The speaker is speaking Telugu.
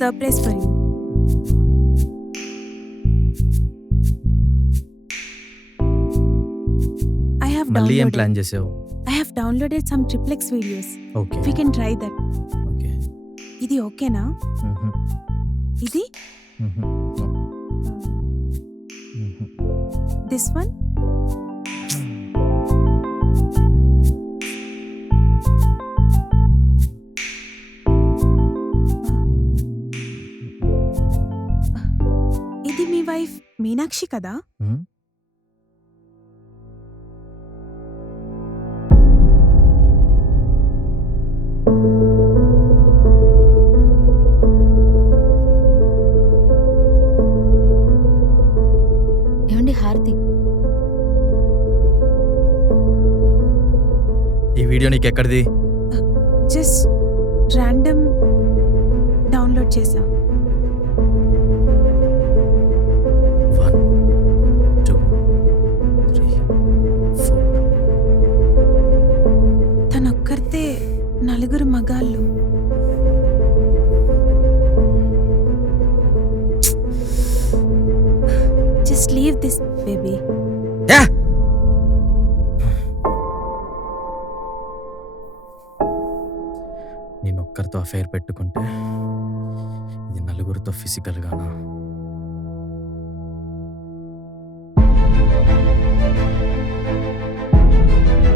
Surprise for you. మళ్ళీ ఏం ప్లాన్ చేసావు? I have downloaded some triplex videos. Okay We can try that. Okay ఇది ఓకేనా? ఇది దిస్ వన్. ఇది మీ వైఫ్ మీనాక్షి కదా? ఏమండి హారతి, ఈ వీడియో నీకు ఎక్కడిది? జస్ట్ ర్యాండమ్ డౌన్లోడ్ చేసా. 1 2 3 4 తనొక్కరితే నలుగురు మగాళ్ళు. Just leave this baby. నేను ఒక్కరితో అఫైర్ పెట్టుకుంటే ఇది నలుగురితో ఫిజికల్గానా